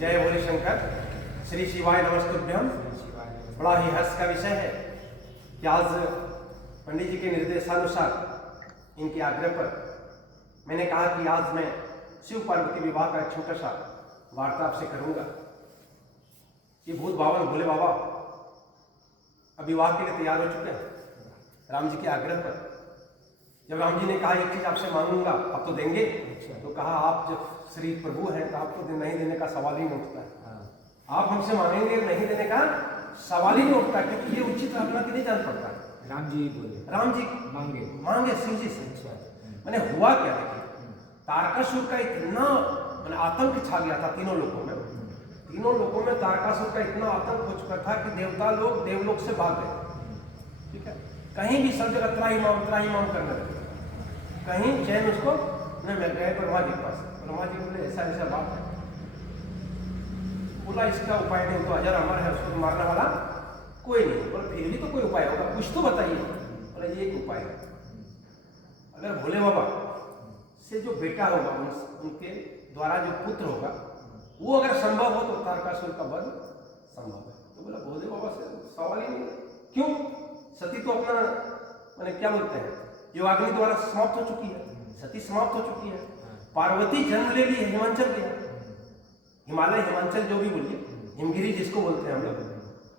जय भोले शंकर। श्री शिवाय नमस्तुभ्यम। बड़ा ही हर्ष का विषय है कि आज पंडित जी के निर्देशानुसार इनके आग्रह पर मैंने कहा कि आज मैं शिव पार्वती विवाह का एक छोटा सा वार्ता आपसे करूंगा। ये भूत बावन भोले बाबा अब विवाह के लिए तैयार हो चुके हैं राम जी के आग्रह पर। जब राम जी ने कहा एक चीज आपसे मांगूंगा आप तो देंगे, तो कहा आप जब श्री प्रभु हैं तो आपको नहीं देने का सवाल ही नहीं उठता है। आप हमसे मांगेंगे नहीं देने का सवाल ही नहीं उठता, क्योंकि ये उचित रखना कि नहीं जान पड़ता। राम जी बोले, राम जी मांगे शिव जी से। मैंने हुआ क्या, देखिए तारकासुर का इतना मैंने आतंक छा गया था तीनों लोगों में तारकासुर का इतना आतंक हो चुका था कि देवता लोग देवलोक से भाग गए। ठीक है, कहीं भी सब जगह त्राहिमाम करने लगे, कहीं चैन उसको न मिल गए। ब्रह्मा जी के पास, ब्रह्मा जी बोले ऐसा ऐसा बात है। बोला इसका उपाय नहीं, तो अजर अमर है, उसको मारने वाला कोई नहीं। बोला फिर भी तो कोई उपाय होगा, कुछ तो बताइए। बोला ये एक उपाय है, अगर भोले बाबा से जो बेटा होगा उनके द्वारा जो पुत्र होगा वो अगर संभव हो तो तारकासुर का वध संभव है। तो बोला भोले बाबा से सवाल ही नहीं। क्यों? सती तो अपना मैंने क्या बोलते हैं योगाग्नि द्वारा समाप्त हो चुकी है, सती समाप्त हो चुकी है। पार्वती जन्म ले ली है हिमांचल के, हिमालय हिमांचल जो भी बोलिए, हिमगिरी जिसको बोलते हैं हम लोग,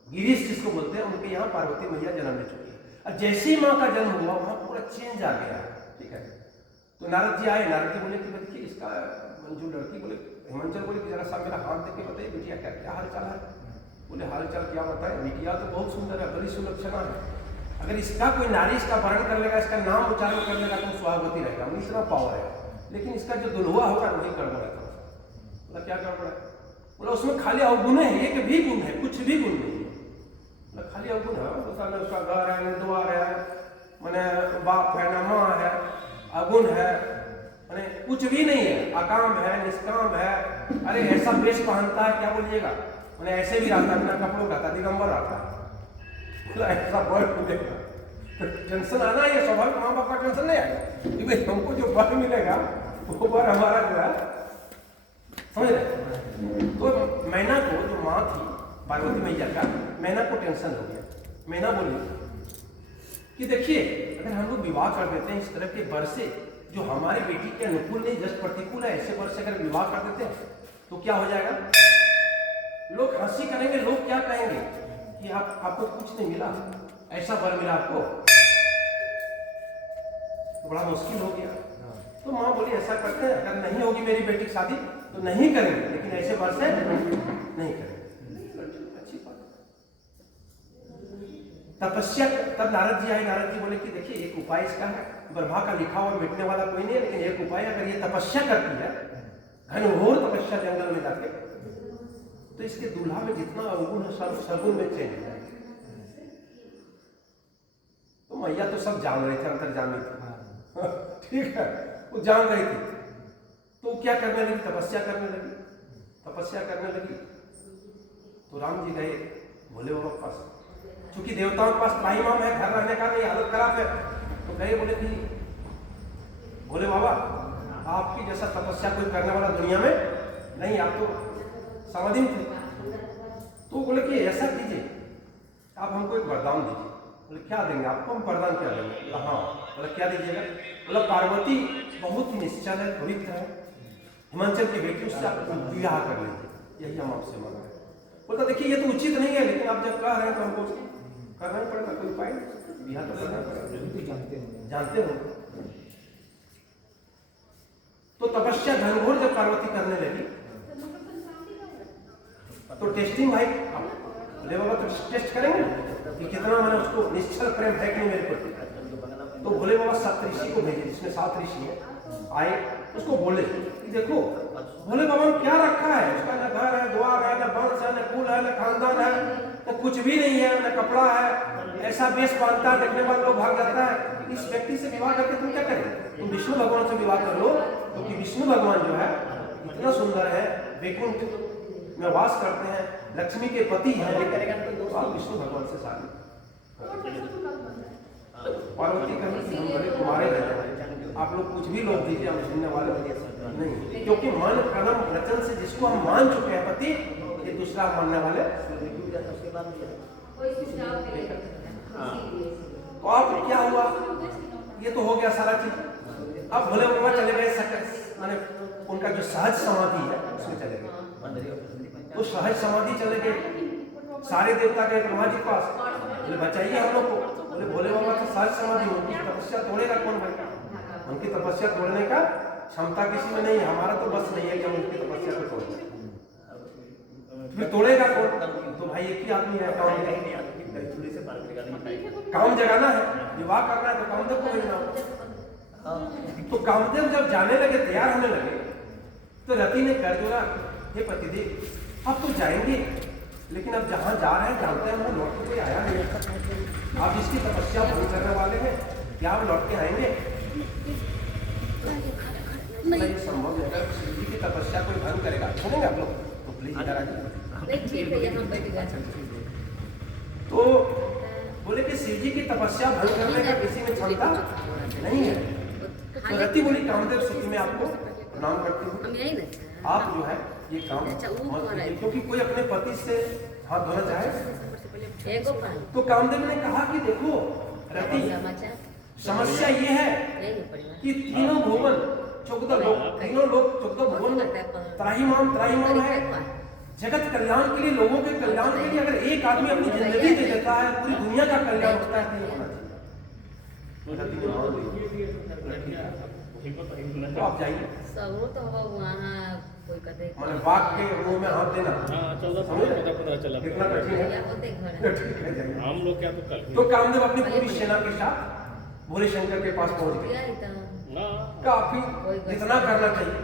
गिरीश जिसको बोलते हैं, उनके यहाँ पार्वती मैया जन्म ले चुकी है। और जैसे ही माँ का जन्म हुआ वहाँ पूरा चेंज आ गया। ठीक है, तो नारद जी आए, नारद जी बोले कि देखिए इसका जो लड़की बोले हिमांचल बोले कि जरा सा मेरा हाथ देख के बताइए बिटिया क्या क्या हाल चाल है। बोले हाल चाल क्या बताए, बिटिया तो बहुत सुंदर है, बड़ी सुलक्षणा है, अगर इसका कोई नारी इसका वर्ण कर लेगा, इसका नाम उच्चारण कर लेगा तो सुहागवती रहेगा, इतना पावर है। लेकिन इसका जो दुल्हा होगा वही गड़बड़ है। बोला क्या गड़बड़ है? बोला उसमें खाली अवगुण है, एक भी गुण है, कुछ भी गुण नहीं है। बोला खाली अवगुण है, उसका घर है, द्वार है, मैंने बाप है ना माँ है, अगुण है, मैंने कुछ भी नहीं है, अकाम है, निष्काम है। अरे ऐसा वेश पहनता है, क्या बोलिएगा, मैंने ऐसे भी रहता है, बिना कपड़ों का दिगंबर रहता है। ऐसा बर मिलेगा तो टेंशन आना है, स्वाभाविक। माँ बाप का टेंशन नहीं आएगा, क्योंकि हमको जो बर मिलेगा वो बर हमारा जो है, समझ रहे। तो मैना को जो माँ थी पार्वती मैया का, मैना को टेंशन हो गया। मैना बोली कि देखिए अगर हम लोग विवाह कर देते हैं इस तरह के बर से जो हमारी बेटी के अनुकूल नहीं जस्ट प्रतिकूल है, ऐसे वर से अगर विवाह कर देते हैं तो क्या हो जाएगा, लोग हंसी करेंगे, लोग क्या कहेंगे कि आपको कुछ नहीं मिला, ऐसा वर मिला आपको, तो बड़ा मुश्किल हो गया। तो माँ बोली ऐसा करते हैं, अगर नहीं होगी मेरी बेटी की शादी तो नहीं करेंगे, लेकिन ऐसे वर से नहीं करेंगे। अच्छी बात। तपस्या, तब नारद जी आए, नारद जी बोले कि देखिए एक उपाय इसका है, ब्रह्मा का लिखा हुआ मिटने वाला कोई नहीं है, लेकिन एक उपाय, अगर ये तपस्या करती है घनघोर तपस्या जंगल में जाके, तो इसके दूल्हा में जितना अवगुण है सब सगुण में चेंज हो जाएगा। तो मैया तो सब जान रहे थे, अंतर्जामी थी। ठीक है, वो जान रही थी, तो क्या करने लगी, तपस्या करने लगी। तो राम जी गए भोले बाबा के पास, चूंकि देवताओं के पास त्राहिमाम है, घर रहने का नहीं, हालत खराब है, तो गए बोले कि भोले बाबा आपकी जैसा तपस्या कोई करने वाला दुनिया में नहीं, आप तो समाधि थे। तो बोले कि ऐसा कीजिए आप हमको एक वरदान दीजिए। बोले क्या देंगे आपको, हम वरदान क्या देंगे। हाँ, बोला क्या दीजिएगा। बोला पार्वती बहुत ही निश्चल है, पवित्र है, हिमांचल की बेटी, उससे आप विवाह कर लीजिए, यही हम आपसे मांग रहे हैं। बोलता देखिए ये तो उचित नहीं है, लेकिन आप जब कह रहे हैं तो हमको करना ही पड़ेगा, कोई उपाय विवाह तो करना पड़ेगा, जानते हो। तो तपस्या घनघोर जब पार्वती करने लगी तो टेस्टिंग भाई भोले बाबा तो टेस्ट करेंगे कि कितना मैंने उसको निश्चल प्रेम है कि नहीं मेरे प्रति। तो भोले बाबा सप्तऋषि को भेजे, जिसमें 7 ऋषि हैं, आए उसको बोले कि देखो भोले बाबा ने क्या रखा है, उसका न घर है, द्वार है, न वंश है, न कुल है, न खानदान है, न कुछ भी नहीं है, न कपड़ा है, ऐसा वेश बांधता है, देखने वाले लोग भाग जाता है। इस व्यक्ति से विवाह करके तुम क्या करेंगे, तुम विष्णु भगवान से विवाह कर लो, क्योंकि विष्णु भगवान जो है इतना सुंदर है, वैकुंठ में वास करते हैं, लक्ष्मी के पति हैं, तो आप विष्णु भगवान से शादी। पार्वती कहीं हम बड़े कुमारे रहते हैं, आप लोग कुछ भी लोग दीजिए, हम सुनने वाले नहीं, क्योंकि मन कर्म वचन से जिसको हम मान चुके हैं पति, ये दूसरा मानने वाले। तो अब क्या हुआ, ये तो हो गया सारा चीज। अब भोले बाबा चले गए माने उनका जो सहज समाधि है उसमें चले गए। तो सहज समाधि चले गए, सारे देवता गए ब्रह्मा जी के पास, बोले बचाइए हम लोग को। बोले भोले बाबा तो सहज समाधि, उनकी तपस्या तोड़ेगा कौन भाई? उनकी तपस्या तोड़ने का क्षमता किसी में नहीं है, हमारा तो बस नहीं है कि हम उनकी तपस्या को तोड़ दें। फिर तोड़ेगा कौन? तो भाई एक ही आदमी है, काम जगाना है, विवाह करना है, तो कामदेव को भेजना। तो कामदेव जब जाने लगे, तैयार होने लगे, तो रति ने कर जोड़ा, हे पतिदेव अब तो जाएंगे, लेकिन अब जहाँ जा रहे हैं जानते हैं हम लौट के कोई आया नहीं, आप इसकी तपस्या भंग करने वाले हैं, क्या आप लौट के आएंगे? नहीं संभव है, अगर शिव जी की तपस्या कोई भंग करेगा, सुनेंगे आप लोग तो प्लीज इधर आइए। तो बोले कि शिव जी की तपस्या भंग करने का किसी में क्षमता नहीं है। तो रति बोली कामदेव स्तुति में आपको प्रणाम करती हूँ, आप जो है ये काम मत कीजिए, क्योंकि कोई अपने पति से हाथ धोना चाहे। तो कामदेव ने कहा कि देखो रति, समस्या ये है कि तीनों भुवन 14 लोग, तीनों लोग 14 भुवन त्राहिमाम त्राहिमाम है, जगत कल्याण के लिए, लोगों के कल्याण के लिए अगर एक आदमी अपनी जिंदगी दे देता है, पूरी दुनिया का कल्याण होता है, तो आप जाइए। मैंने बाघ के मुंह में हाथ देना कितना कठिन है, हम लोग क्या तो कल। तो कामदेव अपनी पूरी सेना के साथ भोले शंकर के पास पहुंच गए। काफी इतना करना चाहिए,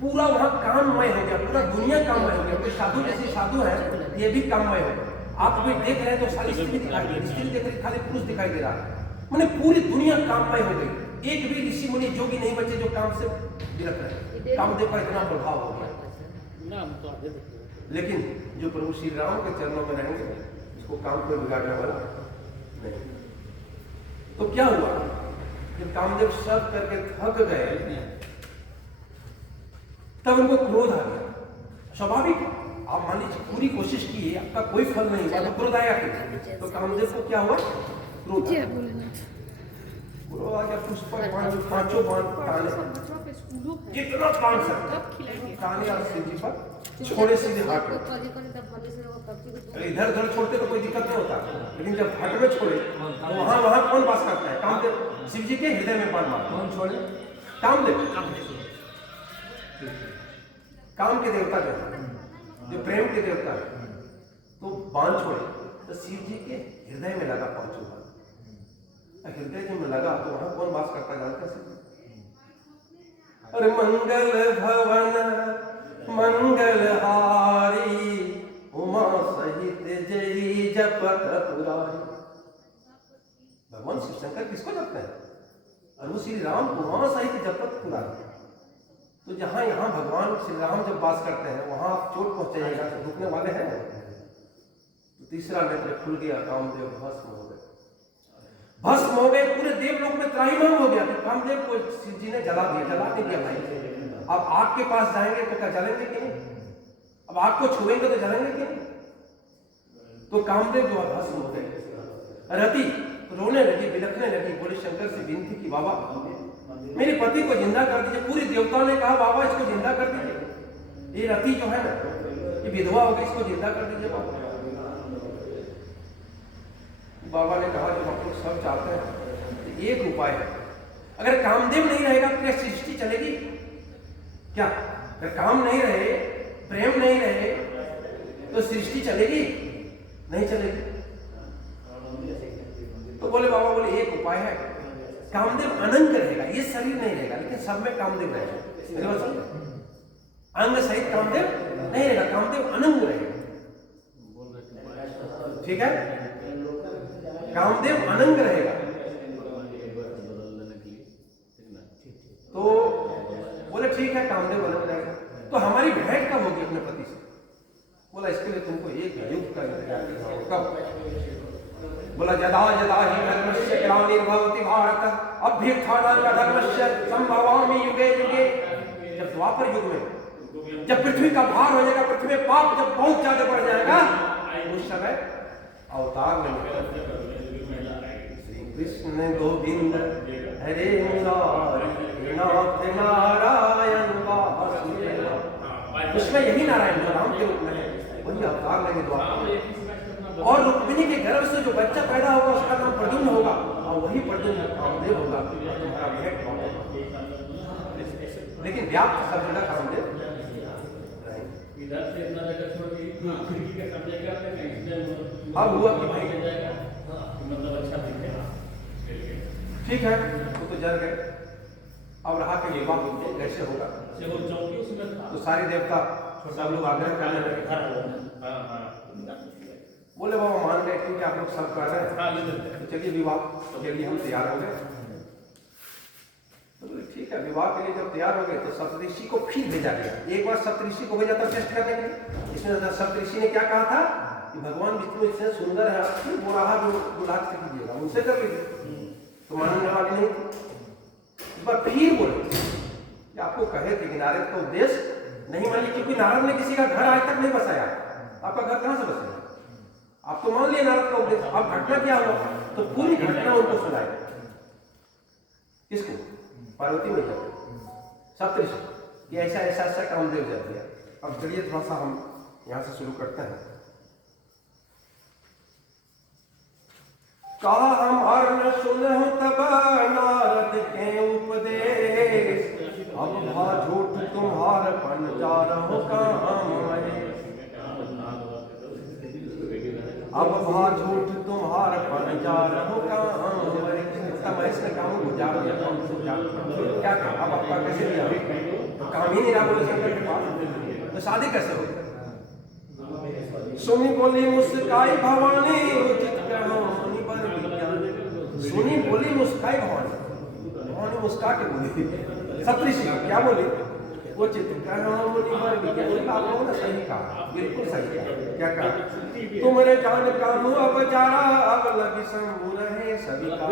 पूरा वहाँ काममय हो गया, पूरा दुनिया काममय हो गया। कोई साधु जैसे साधु है, ये भी काममय हो गया। आप कोई देख रहे हैं तो सारी स्त्री दिखाई दे रही, स्त्री देख रही खाली पुरुष दिखाई दे रहा है, मैंने पूरी दुनिया काममय हो गई। एक भी ऋषि मुनि जोगी नहीं बचे जो काम से विरत रहे, कामदेव का इतना प्रभाव हो गया। लेकिन जो प्रभु श्री राम के चरणों में रहेंगे उसको काम को बिगाड़ने वाला नहीं। तो क्या हुआ, जब कामदेव सब करके थक गए तब उनको क्रोध आ गया। स्वाभाविक, आप मान लीजिए पूरी कोशिश की, आपका कोई फल नहीं हुआ तो क्रोध आया क्यों? तो कामदेव को क्या हुआ, क्रोध आ गया। पुष्प पांचों बाण ताने, कितना तान सकते ताने और शिव जी पर छोड़े सीधे हाथ में। इधर उधर छोड़ते तो कोई दिक्कत नहीं होता, लेकिन जब हाथ में छोड़े तो वहां कौन वास करता है? कामदेव। शिव जी के हृदय में बाण मारा, कौन छोड़े? कामदेव, काम के देवता जो प्रेम के देवता है। तो बाण छोड़े तो शिव जी के हृदय में लगा पांचों बाण। हृदय जी में लगा तो वहां कौन वास करता जानते हैं? अरे मंगल भवन मंगलहारी, उमा सहित जय जपत पुरारी। भगवान शिव शंकर किसको जपते हैं? और वो श्री राम उमा सहित जपत पुरारी। तो जहां यहाँ भगवान श्री राम जब वास करते हैं वहां आप चोट पहुंचाइएगा तो रुकने वाले हैं। तो तीसरा नेत्र खुल गया, कामदेव भस्म हो गए, भस्म हो गए, पूरे देवलोक में त्राहिमाम हो गया। तो कामदेव को शिव जी ने जला दिया, जला नहीं दिया भाई। अब आग के पास जाएंगे तो क्या जलेंगे कि नहीं? अब आग को छुएंगे तो जलेंगे कि नहीं? तो कामदेव जो भस्म हो गए। रति रोने लगी, बिलखने लगी, बोले शंकर से विनती की, बाबा मेरे पति को जिंदा कर दीजिए। पूरी देवताओं ने कहा बाबा इसको जिंदा कर दीजिए, ये रति जो है ना ये विधवा हो गई, इसको जिंदा कर दीजिए बाबा। बाबा ने कहा जब आप लोग सब चाहते हैं तो एक उपाय है, अगर कामदेव नहीं रहेगा तो क्या सृष्टि चलेगी क्या? अगर काम नहीं रहे, प्रेम नहीं रहे तो सृष्टि चलेगी? नहीं चलेगी। तो बोले बाबा, बोले एक उपाय है, कामदेव अनंत रहेगा, ये शरीर नहीं रहेगा लेकिन सब में कामदेव रहेगा। अंग सहित कामदेव नहीं रहेगा, कामदेव अनंत रहेगा। ठीक है, कामदेव अनंग रहेगा। तो बोले ठीक है, कामदेव अनंग रहेगा। तो हमारी भेंट कब होगी अपने पति से? बोला इसके लिए तुमको एक युग का इंतजार करना होगा। कब? बोला यदा यदा हि धर्मस्य ग्लानिर्भवति भारत अभ्युत्थानाय धर्मस्य संभवामि युगे युगे। जब द्वापर युग में जब पृथ्वी का भार हो जाएगा, पृथ्वी में पाप जब बहुत ज्यादा बढ़ जाएगा, उस समय अवतार लेंगे श्री कृष्ण गोविंद हरे मुरारी नाथ नारायण वासुदेव। उसमें यही नारायण जो राम के रूप में है, वही अवतार लेंगे द्वापर। और रुक्मिणी के गर्भ से जो बच्चा पैदा होगा उसका नाम प्रद्युम्न होगा, और वही प्रद्युम्न कामदेव होगा, तुम्हारा भेंट होगा। लेकिन व्याप्त सब जगह कामदेव अब हुआ कि भाई ठीक है, वो तो जल गए। अब रहा कि विवाह कैसे होगा, तो सारे देवता सब लोग आग्रह करने लगे। बोले बाबा मान गए क्योंकि आप लोग सब कर रहे हैं, तो चलिए विवाह के लिए हम तैयार हो गए। तो बोले ठीक है, विवाह के लिए जब तैयार हो गए तो सप्तऋषि को फिर भेजा गया। एक बार सप्तऋषि को भेजा था टेस्ट करने के लिए। इसमें सप्तऋषि ने क्या कहा था कि भगवान विष्णु इतने सुंदर है, फिर बोराहा जो दुलार से कीजिएगा उनसे कर लीजिए, तो मानने वाले नहीं थे। इस बार फिर बोले कि आपको कहे थे कि नारद का उद्देश्य नहीं मानिए, क्योंकि नारद ने किसी का घर आज तक नहीं बसाया, आपका घर कहां से बसेगा? आप तो मान लिए नारद का उद्देश्य। अब घटना क्या हुआ, तो पूरी घटना उनको सुनाई। किसको? पार्वती मैया सप्तऋषि कि ऐसा ऐसा ऐसा कामदेव जा दिया। अब चलिए थोड़ा सा हम यहां से शुरू करते हैं। कहा हमार न सुनहु तब नारद के उपदेश, अब भा झूठ तुम्हार पन जा रहो काम है। अब भा झूठ तुम्हार पन जा रहो काम है। इसने काम को जा दिया, काम से जा क्या कहा, अब आपका कैसे दिया, तो काम ही नहीं रहा बोले शंकर के पास, तो शादी कैसे हो? सुनी बोली मुस्काई भवानी, उचित कहो मुनि बर विज्ञान। सुनी बोली मुस्काई भवानी, भवानी मुस्का के बोली सप्तऋषि क्या बोली, वो चित कहो मुनि बर विज्ञान। आप लोगों ने सही कहा, बिल्कुल सही कहा। क्या कहा? तुम्हारे जान कामू अब जारा, अब लगी शंभु रहे सभी का।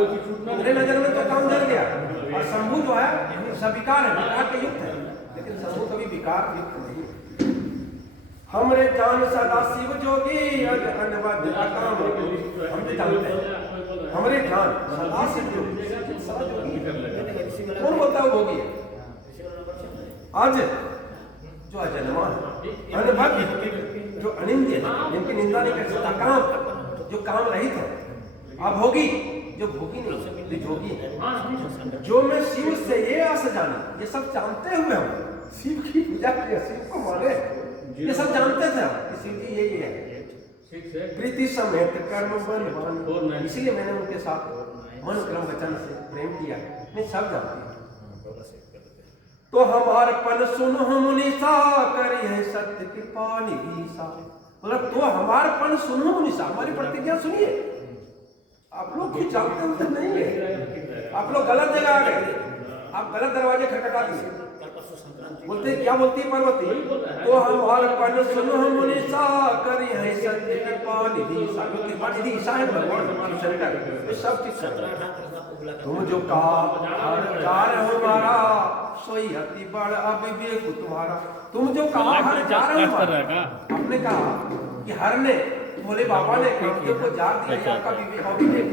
तुम्हारे नजर में तो काम जल गया, और शंभु जो है सविकार है, विकार के युक्त है, लेकिन शंभु कभी विकार युक्त नहीं। हमरे जान सदा शिव जोगी, अज अनवद अकाम। हम भी जानते हैं हमरे जान सदा शिव जोगी, सदा जोगी कौन बोलता है भोगी है? आज जो अजन्मा है, अनवद जो अनिंद्य है, जिनकी निंदा नहीं कर सकता, काम जो काम रहित है। अब भोगी जो भोगी नहीं, जो जोगी है। जो मैं शिव से ये आस जाने, ये सब जानते हुए हम शिव की पूजा किया, शिव को माने, ये सब जानते थे हम कि शिव जी ये है। प्रीति समेत कर्म बलवान, इसीलिए मैंने उनके साथ मन क्रम वचन से प्रेम किया। मैं सब जानती हूँ। तो हमार पन सुन मुनिसा, करी है सत्य कृपा निधीसा। मतलब तो हमार पन सुनो मुनिसा, हमारी प्रतिज्ञा सुनिए। आप लोग कुछ जानते होते नहीं है, आप लोग गलत जगह आ गए, आप गलत दरवाजे खटखटा दिए। बोलते क्या बोलती है पार्वती, तो हमार पन सुनो मुनिसा, करी है सत्य कृपा निधीसा। कृपा निधि ईसा है भगवान शंकर, ये सब ठीक। तुम जो कहा हर हमारा, सोई अति बड़ अविवेक तुम्हारा। तुम जो कहा हर जार हमारा, आपने कहा कि हर ने, बोले बाबा ने कामदेव को जार दिया, आपका विवेक अविवेक।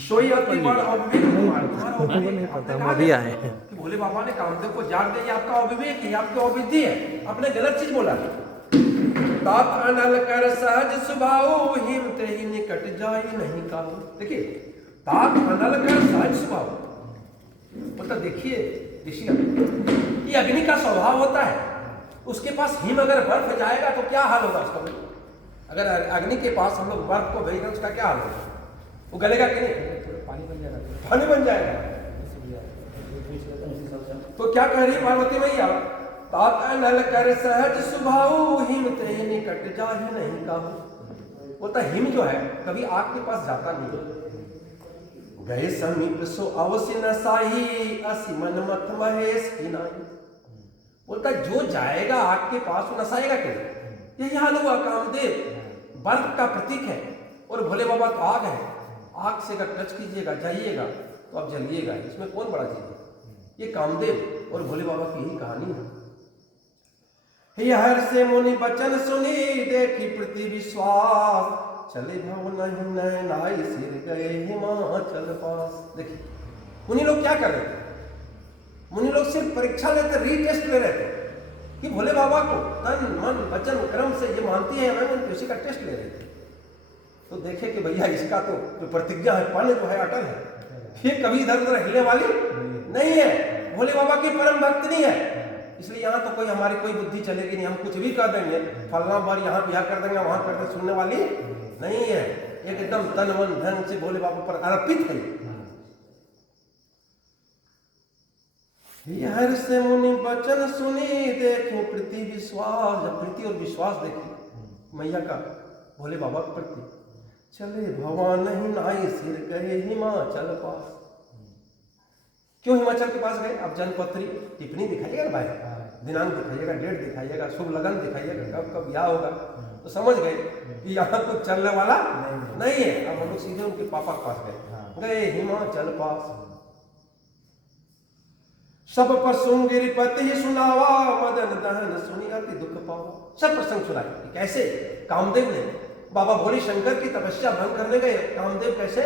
सोई अति बड़ अविवेक तुम्हारा, अभी आए बोले बाबा ने कामदेव को जार दिया, आपका अविवेक है, आपकी अविधि है, आपने गलत चीज बोला। तात अनल कर सहज स्वभाव, हिमत ही निकट जाय नहीं काहू। देखिए तात अनल कर सहज स्वभाव, मतलब देखिए ऋषि, ये अग्नि का स्वभाव होता है, उसके पास हिम अगर बर्फ जाएगा तो क्या हाल होगा उसका? अगर अग्नि के पास हम लोग बर्फ को भेजेंगे उसका क्या हाल होगा? वो गलेगा कि नहीं? पानी बन जाएगा, पानी बन जाएगा। तो क्या कह रही है पार्वती मैया, तात अनल कर सहज स्वभाव, हिमत ही निकट जाहि नहीं काहू। बोलता हिम जो है कभी आग के पास जाता नहीं। गए समीप सो अवश्य नसाही, असि मन मत महेश की नाही। बोलता जो जाएगा आग के पास वो नसाएगा कैसे? यही हाल हुआ कामदेव बर्फ का प्रतीक है, और भोले बाबा तो आग है। आग से अगर टच कीजिएगा, जाइएगा तो आप जलिएगा, इसमें कौन बड़ा चीज है? ये कामदेव और भोले बाबा की ही कहानी है। हर से मुनि बचन सुनी देखी प्रति विश्वास, चले भव नहीं नैनाई सिर गए हिमाचल पास। देखिए मुनि लोग क्या कर रहे थे, मुनि लोग सिर्फ परीक्षा लेते, रीटेस्ट ले रहे थे कि भोले बाबा को तन मन वचन कर्म से ये मानती है हमें, उनके उसी का टेस्ट ले रहे थे। तो देखे कि भैया इसका तो जो प्रतिज्ञा है, पन जो है अटल है, फिर कभी इधर उधर हिलने वाली नहीं है, भोले बाबा की परम भक्त नहीं है। इसलिए यहाँ तो कोई हमारी कोई बुद्धि चलेगी नहीं, हम कुछ भी कर देंगे, फलना बार यहाँ ब्याह कर देंगे वहां कर देंगे, सुनने वाली नहीं है। एकदम तन मन धन से भोले बाबा पर अर्पित है। हर से मुनि वचन सुनी देखे प्रीति विश्वास, जब प्रीति और विश्वास देखी मैया का भोले बाबा के प्रति, चले भगवान नहीं नाई सिर गए हिमाचल पास। क्यों हिमाचल के पास गए? अब जनपत्री टिप्पणी दिखाइएगा ना भाई, दिनांक दिखाइएगा, डेट दिखाइएगा, शुभ लगन दिखाइएगा, कब कब ब्याह होगा, तो समझ गए कि यहाँ कुछ चलने वाला नहीं है। अब हम लोग सीधे उनके पापा के पास गए हिमाचल पास। सब पर सुंगिरिपति सुनावा, मदन दहन सुनी अति दुख पावा। सब प्रसंग सुनाए कैसे कामदेव ने बाबा भोले शंकर की तपस्या भंग करने गए, कामदेव कैसे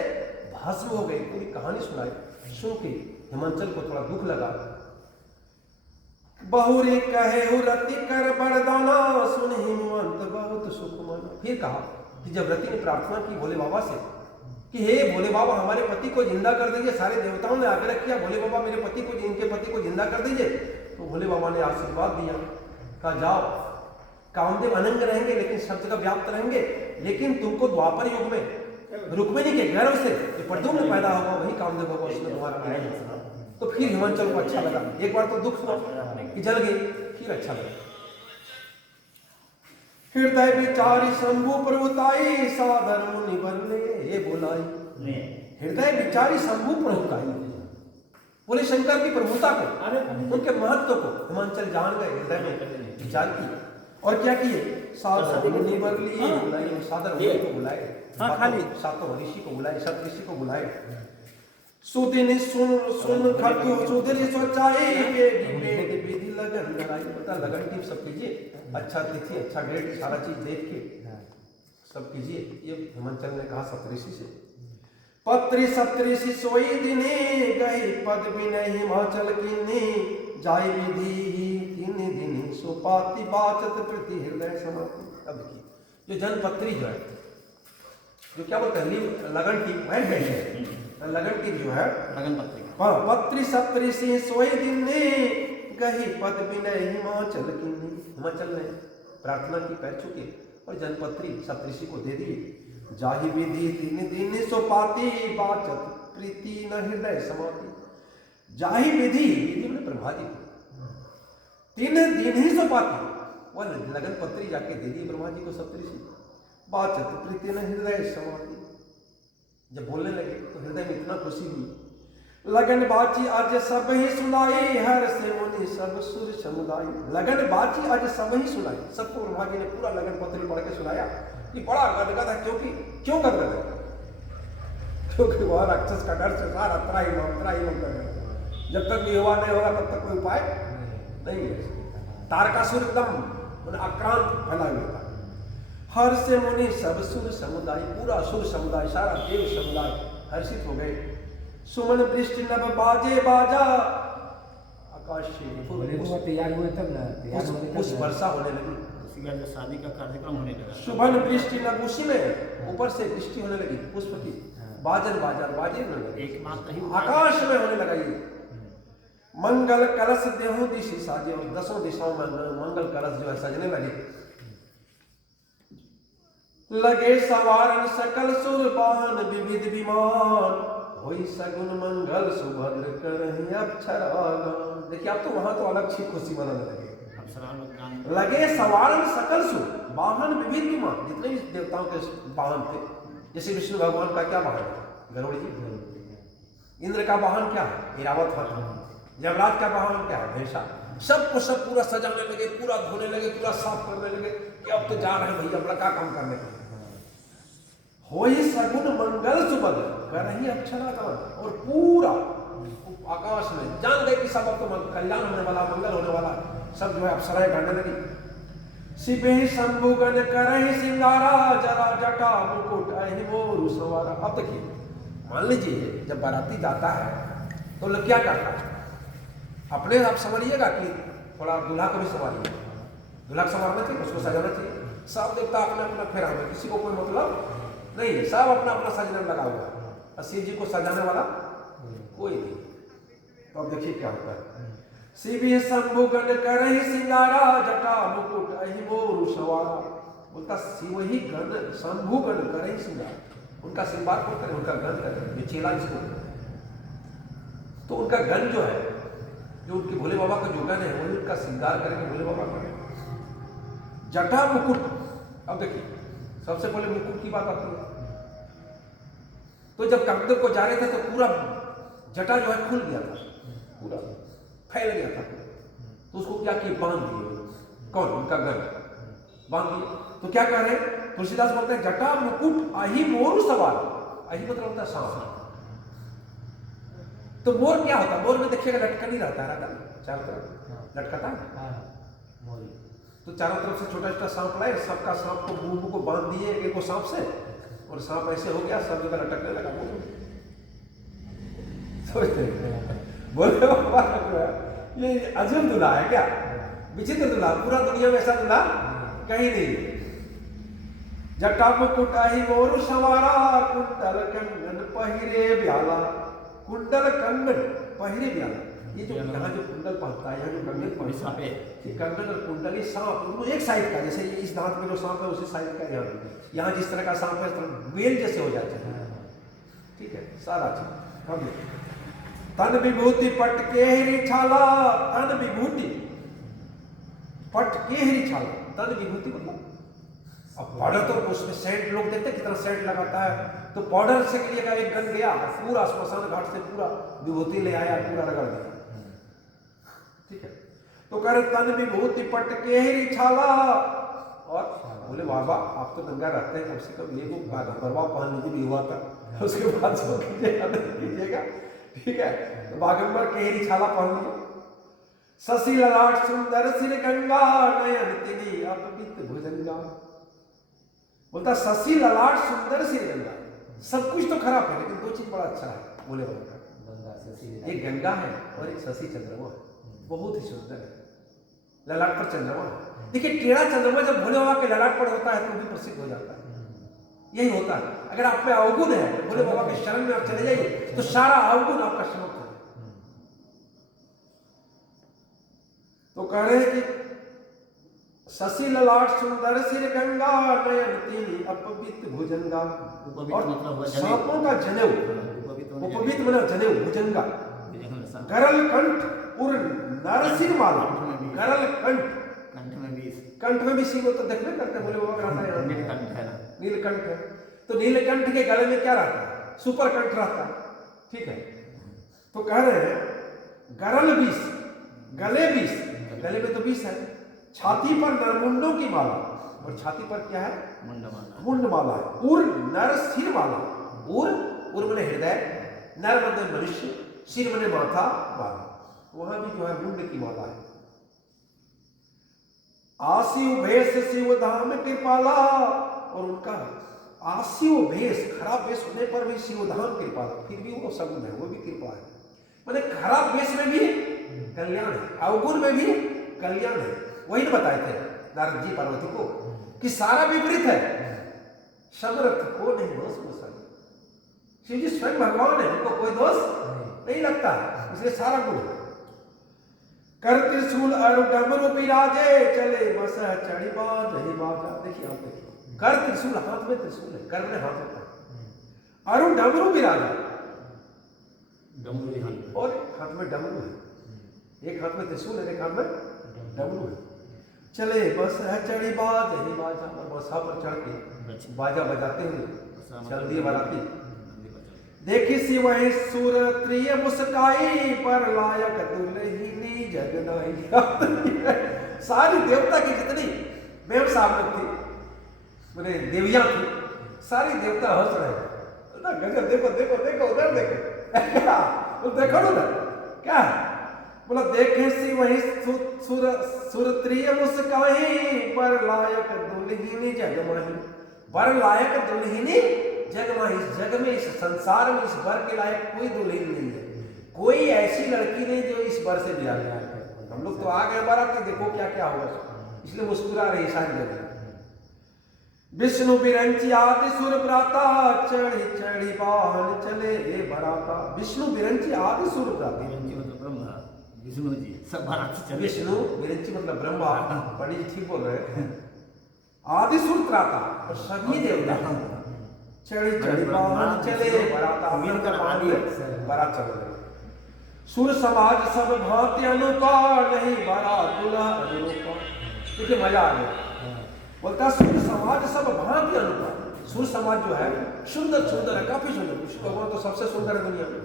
भस्म हो गए, पूरी कहानी सुनाई। सुन के हिमाचल को थोड़ा दुख लगा। बहुरी कहे रति कर बरदाना, सुन हिमवंत बहुत सुख मना। फिर कहा कि जब रति ने प्रार्थना की भोले बाबा से कि हे भोले बाबा हमारे पति को जिंदा कर दीजिए, सारे देवताओं ने आग्रह किया भोले बाबा मेरे पति को, इनके पति को जिंदा कर दीजिए, तो भोले बाबा ने आशीर्वाद दिया, कहा जाओ कामदेव अनंग रहेंगे लेकिन सब जगह व्याप्त रहेंगे, लेकिन तुमको द्वापर युग में रुक्मिणी के गर्भ से जो प्रद्युम्न पैदा होगा वही कामदेव होगा, उसमें तुम्हारा। तो फिर हिमाचल को अच्छा लगा। एक बार तो दुख हुआ कि जल गई, फिर अच्छा लगा। हृदय विचारी शंभु प्रभुताई, सादर मुनि बरले ये बोलाई। हृदय विचारी शंभु प्रभुताई, बोले शंकर की प्रभुता को, उनके महत्व को हिमाचल जान गए, हृदय में विचार की और क्या किए, सादर मुनि बरली बुलाए, सादर मुनि को बुलाए, खाली सातों ऋषि को बुलाए, सब ऋषि को बुलाए। सुदिन सुन खटु सुदिन सोचाई, वेद विधि लगन धराई। पता लगन टीम सब कीजिए, अच्छा तिथि अच्छा डेट सारा चीज देख के सब कीजिए। ये हिमाचल ने कहा सप्तऋषि से। पत्री सप्तऋषि सोई दिने, गई पद विनय हिमाचल कीने, जाय विधि तीन दिन सुपाति बाचत प्रति हृदय समाति। अब देखिए जो जनपत्री जो है, जो क्या बोलते हैं लगन टीम है, लगन टीम जो है लगन पत्री, पत्री सप्तऋषि सोई दिने, गही पद विनय हिमाचल कीने। हिमाचल ने प्रार्थना की, पैर छूके और जनपत्री सप्तऋषि को दे दिए। जाहि विधि तीन दिन सुपाति बाचत प्रीति न हृदय समाति। जाहि विधि, विधि में ब्रह्मा जी तीन दिन ही सुपाति, वह लगन पत्री जाके दे दी ब्रह्मा जी को सप्तऋषि। बाचत प्रीति न हृदय समाति, जब बोलने लगे तो हृदय में इतना खुशी हुई। लगन बाची आज सब ही सुनाई, हर से मुनि सब सुर समुदाय। लगन बाची आज सब ही सुनाई, सबको ब्रह्मा जी ने पूरा लगन पत्री पढ़ के सुनाया कि बड़ा गदगद है। क्यों गदगद है? क्योंकि वह राक्षस का डर से सारा त्राहिमाम कर रहे। जब तक विवाह नहीं होगा तब तक कोई उपाय नहीं है। तारकासुर एकदम आक्रांत फैला हुआ था। हर से मुनि सब सुर समुदाय, पूरा सुर समुदाय सारा देव समुदाय हर्षित हो गए। सुमन वृष्टि नभ बाजे बाजा, आकाश से तैयार हुए तब ना उस वर्षा होने लगी, शादी का कार्यक्रम होने लगा। सुमन वृष्टि नभ, उसी में ऊपर से वृष्टि होने लगी पुष्प की, बाजन बाजार बाजे होने लगे, एक मास नहीं आकाश में होने लगा ये। मंगल कलश देहु दिशि साजे, और 10 दिशाओं में मंगल कलश जो है सजने लगे। लगे सवारन सकल सुर वाहन विविध विमान, होई सगुन मंगल सुभद्र करहि अक्षरागान। देखिए अब तो वहां तो अलग छी खुशी मनाने लगे। लगे सवारन सकल सुर वाहन विविध विमान, जितने भी देवताओं के वाहन थे, जैसे विष्णु भगवान का क्या वाहन है? गरुड़ जी। इंद्र का वाहन क्या है? ऐरावत हाथी। यमराज का वाहन क्या है? भैंसा। सबको सब पूरा सजाने लगे, पूरा धोने लगे, पूरा साफ करने लगे कि अब तो जा रहे हैं भैया बड़ा काम करने के। होई सगुन मंगल सुभद्र करहि अक्षरागान, और पूरा आकाश में जान गए कि सब अब तो कल्याण होने वाला, मंगल होने वाला, सब जो है अप्सराएं गाने लगी। शिवे शंभुगन करहि सिंगारा, जरा जटा मुकुट अहि मोरु सवारा। अब देखिए, मान लीजिए जब बाराती जाता है तो लोग क्या करता है, अपने आप समझिएगा कि थोड़ा दूल्हा को भी संवारिए, दूल्हा को संवारना चाहिए, उसको सजाना चाहिए। सब देवता अपने अपना फेरा में, किसी को कोई मतलब नहीं है, सब अपना अपना सजने लगा हुआ है, और शिव जी को सजाने वाला कोई नहीं। तो अब देखिए क्या होता है। शिव शंभुगन करहि सिंगारा, जटा मुकुट अहि मोरु सवारा। बोलता शिव ही गण शंभुगन करहि सिंगारा, उनका श्रृंगार कौन करे, उनका गण करे, ये चेला जिसको। तो उनका गण जो है, जो उनके भोले बाबा का जो गण है, वही उनका श्रृंगार करेंगे भोले बाबा का। जटा मुकुट, अब देखिए सबसे पहले मुकुट की बात आती है। तो जब कामदेव को जा रहे थे तो पूरा जटा जो है खुल गया था, पूरा फैल गया था, तो उसको क्या किए, बांध दिए। कौन, उनका गण बांध दिए। तो क्या कह रहे हैं, तुलसीदास बोलते हैं जटा मुकुट अहि मोरु सवार। अहि मतलब होता है सांप। तो मोर क्या होता है, मोर में देखिएगा लटका नहीं रहता है, चारों तरफ लटकाता है। तो चारों तरफ से छोटा छोटा सांप लाए, सबका सांप को मुंह को बांध दिए एक सांप से, और सांप ऐसे हो गया, सब जगह लटकने लगा। सोचते बोले बाबा ये अजब दूल्हा है क्या, विचित्र दूल्हा, पूरा दुनिया में ऐसा दूल्हा कहीं नहीं। जटा मुकुट अहि मोरु सवारा, कुंडल कंगन पहिरे ब्याला। कुंडल कंगन पहिरे ब्याला, ये जो यहाँ जो कुंडल पहनता है, यहाँ जो कंगन पहनता है, ये कंगन और कुंडल, ये सांप दोनों एक साइड का, जैसे इस दांत में जो सांप है उसी साइड का यहाँ जिस तरह का सांप है, मेल जैसे हो जाता है। ठीक है, सारा चीज। तन विभूति पट केहरी छाला, तन विभूति पट केहरी छाला, तन विभूति मतलब अब पाउडर, तो उसमें सेंट लोग देखते हैं कितना सेंट लगाता है, तो पाउडर से के लिए एक गन गया, पूरा श्मशान घाट से पूरा विभूति ले आया, पूरा रगड़ दिया। ठीक है, तो कह रहे तन विभूति पट केहरी छाला। और बोले बाबा आप तो नंगा रहते हैं, कम से कम ये बागंबरवा पहन लीजिए भी हुआ था, उसके बाद जो कीजिएगा। ठीक है, तो बागंबर केहरी छाला पहन लिए। शशि ललाट सुंदर सिर गंगा, नयन तिनी अपवित्र भुजंगा। बोलता शशि ललाट सुंदर सिर गंगा, सब कुछ तो खराब है लेकिन दो चीज बड़ा अच्छा है बोले बाबा का, एक गंगा है और एक शशि चंद्रमा है, बहुत ही सुंदर है, ललाट पर चंद्रमा। देखिए टेढ़ा चंद्रमा जब भोले बाबा के ललाट पर होता है तो भी प्रसिद्ध हो जाता है। यही होता है, अगर आप में अवगुण है, भोले बाबा के शरण में आप चले जाइए तो सारा अवगुण आपका समाप्त हो जाए। तो कह रहे हैं कि शशि ललाट सुंदर सिर गंगा, नयन तीनी अपवित्र भुजंगा। और सांपों का जनेऊ, उपवित्र मतलब जनेऊ, भुजंगा। गरल कंठ उर नरसिंह माला, गरल कंठ, कंठ में भी शिव तो देखने करते बोले बाबा रहता है, नीलकंठ है, नीलकंठ है। तो नीलकंठ के गले में क्या रहता है, सुपर कंठ रहता है। ठीक है, तो कह रहे हैं गरल विष, गले विष, गले में तो विष है। छाती पर नरमुंडों की माला, और छाती पर क्या है, मुंड माला है। उर नर सिर माला, उर मने हृदय, नर मने मनुष्य, सिर मने माथा माला, वहां भी जो है मुंड की माला है। आसिव भेष शिव धाम कृपाला, और उनका आसिव भेष, खराब भेष होने पर भी शिव धाम कृपाला, फिर भी वो सगुण है, वो भी कृपा है। मैंने खराब भेष में भी कल्याण है, अवगुण में भी कल्याण है। वही तो बताए थे नारद जी पार्वती को कि सारा विपरीत है, समर्थ को नहीं दोष हो सकता। शिव जी स्वयं भगवान है, उनको कोई दोष नहीं लगता, इसलिए सारा गुण। कर त्रिशूल अरु डमरू विराजे, चले बस चढ़ी बाज ही बाजा। देखिए आप देखिए, कर त्रिशूल, हाथ में त्रिशूल है, कर में हाथ होता है। अरु डमरू विराजे, और हाथ में डमरू है, एक हाथ में त्रिशूल है, एक हाथ में डमरू है। चले बस है चढ़ी बाज ही बाजा, और बसा पर चढ़ के बाजा बजाते हुए चल दिए बाराती। देखी सी वही सुर त्रिय मुस्काई, पर लायक दुल्हनी जगनाई। सारी देवता की जितनी मेम सामने थी, मैंने देवियां थी, सारी देवता हंस रहे। गजब, देखो देखो देखो, उधर देखो, वो देखो ना क्या है, बोला देखे सी वही सुरत्रिय मुस्काही, बर लायक दुल्हिनी जगमाही, बर लायक दुल्हिनी जगमाही। इस जग में, इस संसार में इस बर के लायक कोई दुल्हन नहीं है, कोई ऐसी लड़की नहीं जो इस बर से ब्याह है। हम लोग तो आ गए बारात, देखो क्या क्या होगा, इसलिए मुस्कुरा रही सारी जगह। विष्णु बिरंची आदि सुर प्राता, चढ़ी चढ़ी वाहन चले बराता। विष्णु बिरंची आदि सुर प्राता, बिरंची मतलब ब्रह्मा, विष्णु जी सब बारात चले। विष्णु बिरंची मतलब ब्रह्मा, पंडित जी ठीक बोल रहे हैं। आदि सुर त्राता, और सभी देवता चढ़ी चढ़ी वाहन चले बराता, मिलकर बारात चल रहे। सुर समाज सब भांति अनुपा, नहीं बारात दूल्हा अनुरूपा। देखिए मजा आ गया, बोलता सुर समाज सब भांति अनुपा। सुर समाज जो है सुंदर सुंदर है, काफी सुंदर। विष्णु भगवान तो सबसे सुंदर है दुनिया में।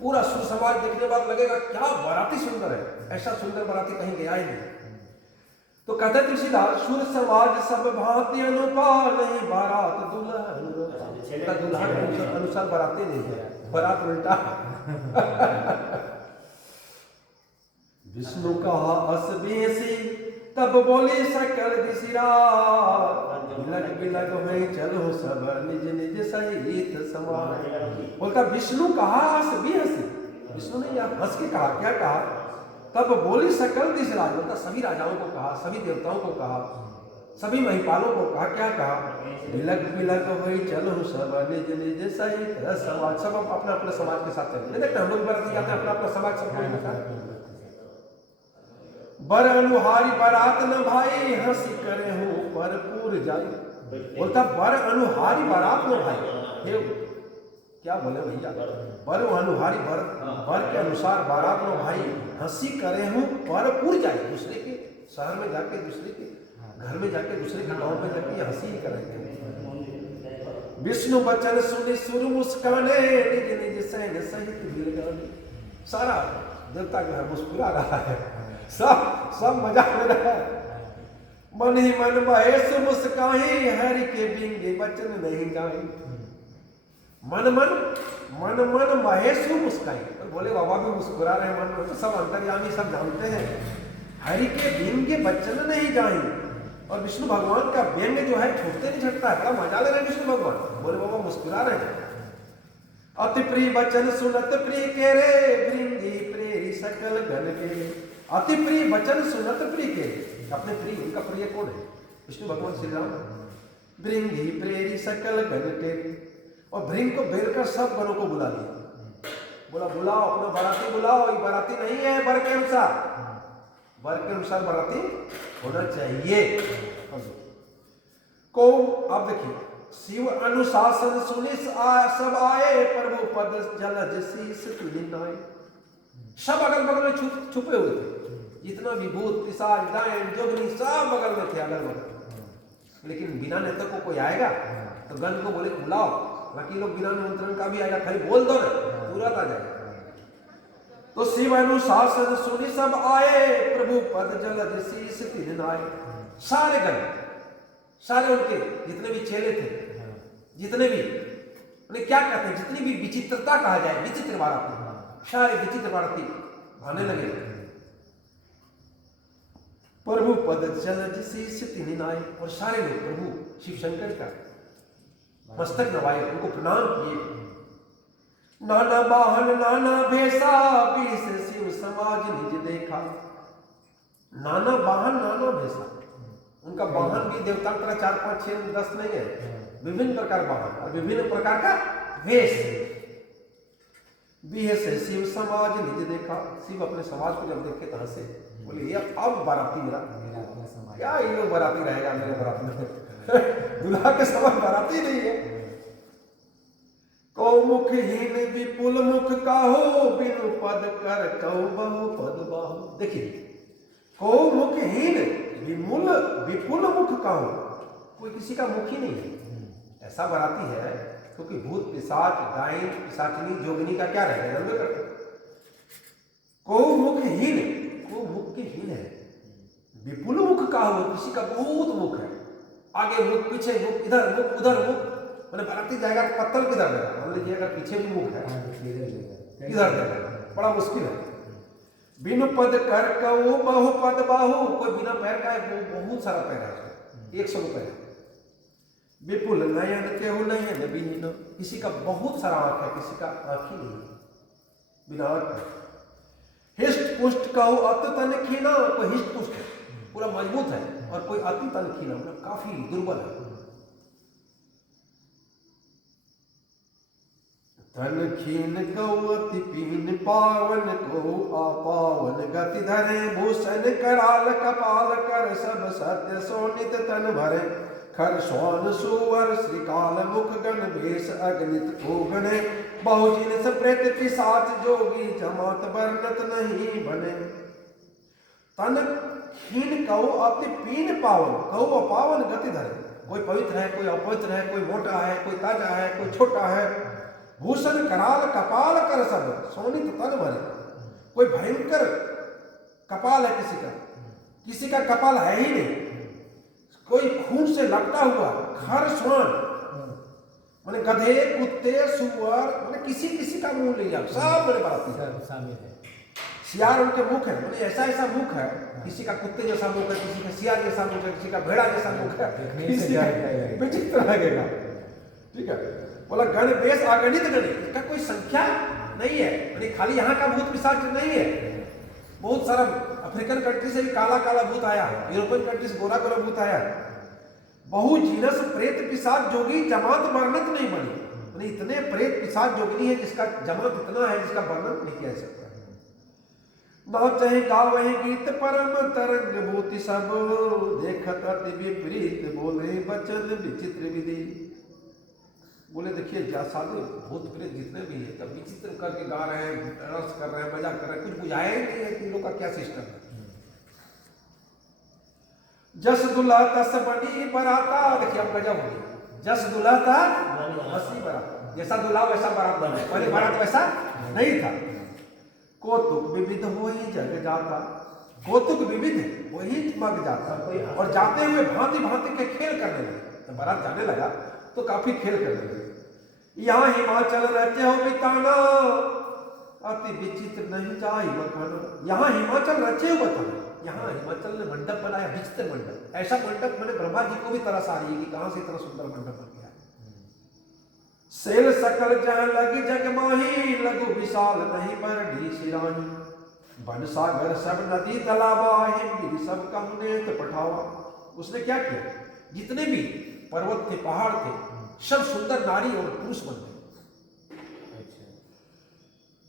पूरा सुर समाज देखने के बाद लगेगा क्या बाराती सुंदर है, ऐसा सुंदर बाराती कहीं गया ही नहीं। तो कहते तुलसीदास, सुर समाज सब भांति अनुपा, नहीं बारात दूल्हा अनुरूपा। दूल्हा के अनुसार बाराती नहीं है, बारात उल्टा। विष्णु कहा अस बेसी, तब बोली सकल दिशिरा, बिलग बिलग में चलो सब निज निज सहित समान। बोलता विष्णु कहा हंस भी हंसी, विष्णु ने यह हंस के कहा, क्या कहा, तब बोली सकल दिशरा। बोलता सभी राजाओं को कहा, सभी देवताओं को कहा, सभी महिपालों को कहा, क्या कहा, बिलग बिलग हुई चलो सब निज निज सहित समाज। सब अपना अपना समाज के साथ चलते, देखते हम लोग बारात जाते हैं अपना अपना समाज सब। बर अनुहारी बारात न भाई, हंसी करे हूँ भरपूर जाई। बोलता बर अनुहारी बारात न भाई, हे क्या बोले भैया, बर अनुहारी बर के अनुसार बारात न भाई, हंसी करे हूँ भरपूर जाई। दूसरे के शहर में जाके, दूसरे के घर में जाके, दूसरे के गांव में जाके ये हंसी ही करेंगे। विष्णु बचन सुनी सुर मुस्काने, निज निज सैन सहित गिरगाने। सारा देवता जो है मुस्कुरा रहा है, सब मजा ले रहा है। मन ही मन महेश मुस्काही, हरि के बिंगे वचन नहीं गाई। मन मन महेश मुस्काई, तो बोले बाबा भी मुस्कुरा रहे मन में, तो सब अंतर्यामी सब जानते हैं। हरि के बिंगे वचन नहीं गाई, और विष्णु भगवान का व्यंग जो है छूटते नहीं छटता है, बड़ा मजा ले रहे हैं विष्णु भगवान। बोले बाबा मुस्कुरा रहे हैं। अति प्रिय वचन सुनत प्रिय के रे, भृंगी प्रेरी सकल गण के। अति प्रिय वचन सुनत प्रिय के, अपने प्रिय, उनका प्रिय कौन है, विष्णु भगवान श्री राम। भृंगी प्रेरी सकल गण के, और भृंग को बेलकर सब गणों को बुला लिया। बोला बुलाओ अपना बाराती बुलाओ, ये बाराती नहीं है बर के अनुसार, बर के अनुसार बाराती होना चाहिए। को अब देखिए, शिव अनुशासन सुनि सब आए, प्रभु पद जलज शीस तुलिनाए। सब अगल बगल में छुपे हुए थे, जितना विभूत पिशाच डायन जोगनी सब बगल में थे, अगल बगल। लेकिन बिना नेता को कोई आएगा तो गण को बोले बुलाओ, बाकी लोग बिना निमंत्रण का भी आएगा, खाली बोल दो ना तुरंत आ जाएगा। तो शिव अनुशासन सुनि सब आए, प्रभु पद जलज शीस तुलिनाए। सारे गण, सारे उनके जितने भी चेले थे, जितने भी उन्हें क्या कहते हैं, जितनी भी विचित्रता कहा जाए, विचित्र बाराती, सारे विचित्र बाराती आने लगे। प्रभु पद जलज शीस तुलिनाए, और सारे लोग प्रभु शिव शंकर का मस्तक नवाए, उनको प्रणाम किए। नाना वाहन नाना भेषा, बीस शिव समाज निज देखा। नाना वाहन नाना भेषा, उनका वाहन भी देवता की तरह 4 5 6 10 नहीं है, विभिन्न प्रकार वाहन और विभिन्न प्रकार का वेश। बीस शिव समाज निज देखा, शिव अपने समाज को जब देखे तो हंसे, बोले ये अब बाराती मेरा क्या, ये लोग बाराती रहेगा मेरे बारात में। दूल्हा के समाज बाराती नहीं है। कौ मुखहीन विपुल मुख काहो, बिनु पद कर कौ बहु पद बाहु। देखिए, कौ मुखहीन विपुल मुख काहो, कोई किसी का मुख ही नहीं है, ऐसा बाराती है। क्योंकि भूत पिशाच डायन पिशाचिनी जोगिनी का क्या रहेगा, जानवे करते। कौ मुखहीन, को मुख के हीन है, विपुल मुख काहो, किसी का बहुत मुख है, आगे मुख पीछे मुख, इधर मुख उधर मुख। मैंने बाराती जाएगा तो पत्तल किधर देगा, मान लीजिए अगर पीछे भी मुख है, किधर देगा, बड़ा मुश्किल है। बिनु पद कर कहूँ बहु पद बाहु, कोई बिना पैर का है वो बहुत सारा पैर है, 100 पैर है। विपुल नयन केहू नयन बिहीन, किसी का बहुत सारा आंख है, किसी का आंख ही नहीं, बिना आंख है। हिष्ट पुष्ट कहूँ अत तन खीना, कोई हिष्ट पुष्ट है पूरा मजबूत है, और कोई अति तन खीना मतलब काफी दुर्बल है। तन खीन कहूँ अति पीन, पावन कहूँ अपावन गति धरे, भूषण कराल कपाल कर सब सत्य सोनित तन भरे, खर स्वान सुवर श्रीकाल मुख गण भेष अगणित को गणे, बहुजिन प्रेत पिशाच जोगी जमात वर्णत नहीं बने। तन खीन कहो अति पीन पावन, कहो अपावन गति धरे, कोई पवित्र है, कोई अपवित्र है, कोई मोटा है, कोई ताजा है, कोई छोटा है। भूषण कराल कपाल कर सब सोनित तन भरे, कोई भयंकर कपाल है किसी का कपाल है ही नहीं, कोई खून से लपटा हुआ। खर स्वान माने गधे कुत्ते सुअर माने किसी का मुंह नहीं है, सब बड़े बाराती शामिल है। सियार उनके मुख है, माने ऐसा मुख है, किसी का कुत्ते जैसा मुख है, किसी का सियार जैसा मुख है, किसी का भेड़ा जैसा मुख है, किसी का विचित्र लगेगा। ठीक है, बोला गण बेस अगणित गणे, इसका कोई संख्या नहीं है, यानी खाली यहाँ का भूत पिशाच नहीं है, बहुत सारा अफ्रीकन कंट्री से भी काला काला भूत आया, यूरोपियन कंट्री से गोरा गोरा भूत आया। बहु जीनस प्रेत पिशाच जोगी जमात वर्णत नहीं बनी, यानी इतने प्रेत पिशाच जोगिनी है जिसका जमात इतना है जिसका वर्णन नहीं किया जा सकता। ना चाहे गावहि गीत परम तरंग भूति सब, देखत अति विपरीत बोले बचन विचित्र विधि। बोले देखिए साधु भूत प्रेत जितने भी है तब विचित्र करके गा रहे हैं, रस कर रहे हैं, मजाक कर रहे हैं, कुछ बुझाया ही नहीं है कि लोग का क्या सिस्टम है। जस दुल्हा तस बनी बराता, देखिए अब गजब हो गया, जस दुल्हा था बसी बारात, जैसा दुल्हा वैसा बारात बने, पहले बारात वैसा नहीं था। कौतुक विविध हो ही जग जाता, कौतुक विविध वही मग जाता, और जाते हुए भांति भांति के खेल करने लगे। तो बारात जाने लगा तो काफी खेल करने लगे। यहाँ हिमाचल रहते हो बिताना, अति विचित्र नहीं जाई बखाना। यहाँ हिमाचल रचे हो बताना, यहाँ हिमाचल ने मंडप बनाया, विचित्र मंडप, ऐसा मंडप मैंने ब्रह्मा जी को भी तरस आ रही है कि कहां से इतना सुंदर मंडप बन गया। सेल सकल जह लग जग माही, लघु विशाल नहीं पर ढी शिरानी। वन सागर सब नदी तालाबा, हिमगिरी सब कहने तो पठावा। उसने क्या किया, जितने भी पर्वत थे पहाड़ थे सब सुंदर नारी और पुरुष बन गए।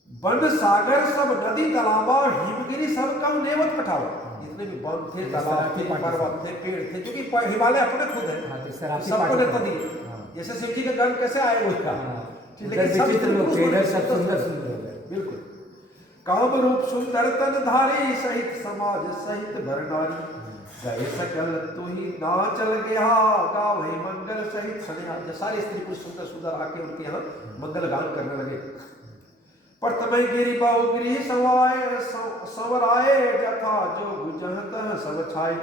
वन सागर सब नदी तालाबा, हिमगिरी सब का नेवत पठावा। जितने भी वन थे, तालाब थे, पर्वत थे, पेड़ थे, जो कि हिमालय अपने खुद है, सबको नेता दिए। जैसे शिव जी के गर्भ कैसे आए वो का, बिल्कुल। काम रूप सुंदर तन धारी, सहित समाज सहित भर नारी। गए सकल तू ही ना चल गया, गावे मंगल सहित सनिया। सारे स्त्री पुरुष सुंदर सुंदर आके उनके यहाँ मंगल गान करने लगे। पर तमय गिरी बाहु गिरी सवाए सवराए, जथा जो जहत सब छाई।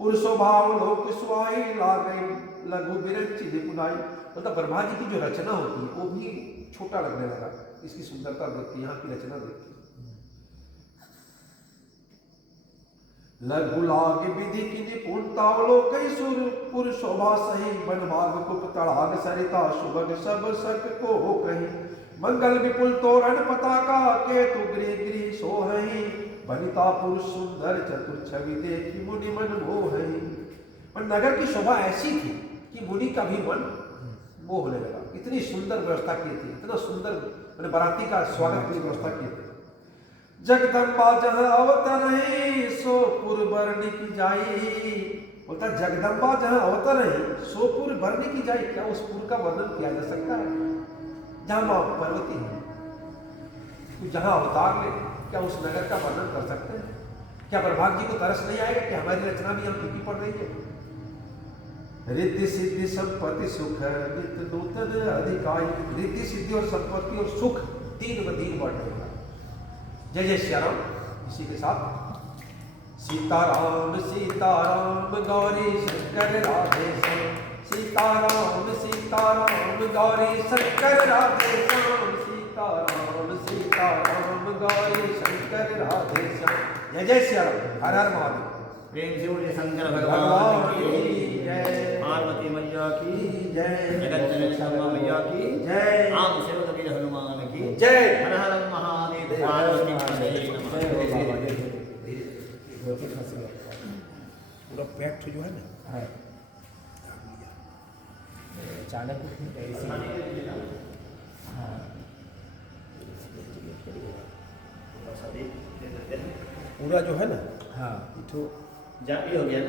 पुरुषो भाव लोक सुआई, लागई लघु बिरंची निपुनाई। मतलब ब्रह्मा जी की जो रचना होती है वो भी छोटा लगने लगा, इसकी सुंदरता देखती, यहाँ की रचना देखती। लघु लाग विधि की निपुणता, लोकई सुर पुर शोभा सही। वन भाग कुप तड़ाग सरिता, सुभग सब सक को कहीं। मंगल विपुल तोरण पताका, केतु गिरी गिरी सोहई। वनिता पुरुष सुंदर चतुर छवि, देखी मुनि मन मोहई। और नगर की शोभा ऐसी थी कि मुनि का भी मन मोह होने लगा। इतनी सुंदर व्यवस्था की थी, इतना सुंदर मैंने बाराती का स्वागत की व्यवस्था की थी। जगदम्बा जहाँ अवतरहि, सो पुर बरनी की जाई। बोलता जगदम्बा जहाँ अवतरहि, सो पुर बरनी की जाई। क्या उस पुर का वर्णन किया जा सकता है जहाँ माँ पार्वती है, तो जहाँ अवतार ले, क्या उस नगर का वर्णन कर सकते हैं? क्या ब्रह्मा जी को तरस नहीं आएगा कि हमारी रचना भी यहाँ फीकी पड़ रही है? रिद्धि सिद्धि संपत्ति सुख, नित्य नूतन अधिकारी। रिद्धि सिद्धि और संपत्ति और सुख तीन में तीन बांट होगा। जय जय श्री राम। इसी के साथ सीताराम सीताराम गौरी शंकर राधे श्याम। सीताराम सीताराम गौरी शंकर राधे श्याम। सीता सीताराम सीताराम गौरी शंकर राधे श्याम। जय जय श्याम। हर हर महादेव। प्रेम से बोलिए शंकर भगवान भगवान की की जय। पार्वती मैया की जय। जगत जननी अम्बा मैया की जय। राम सेवक वीर हनुमान की जय। हर हर महादेव पार्वती पतये नमः। पूरा पैक्ट जो है ना अचानक ऐसी पूरा जो है ना हाँ ये तो जा ये हो गया ना,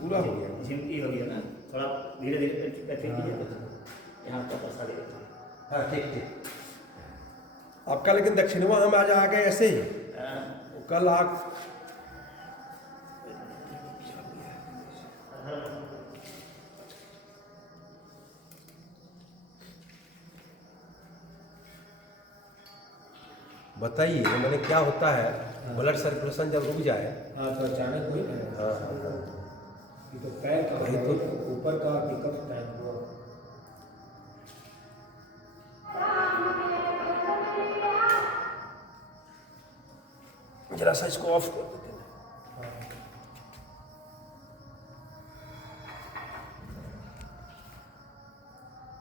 पूरा हो गया। झिमकी हो गया ना, थोड़ा धीरे धीरे करके कीजिए तो यहाँ का पैसा दे देते हैं। हाँ ठीक ठीक। आपका लेकिन दक्षिणवा हम आज आ गए ऐसे ही। कल आप बताइए मैंने क्या होता है ब्लड सर्कुलेशन जब रुक जाए। हाँ तो अचानक हुई ना। हाँ हाँ हाँ। ये तो पैर का वही तो। ऊपर का पिकअप टाइम हुआ। जरा सा इसको ऑफ कर देते हैं।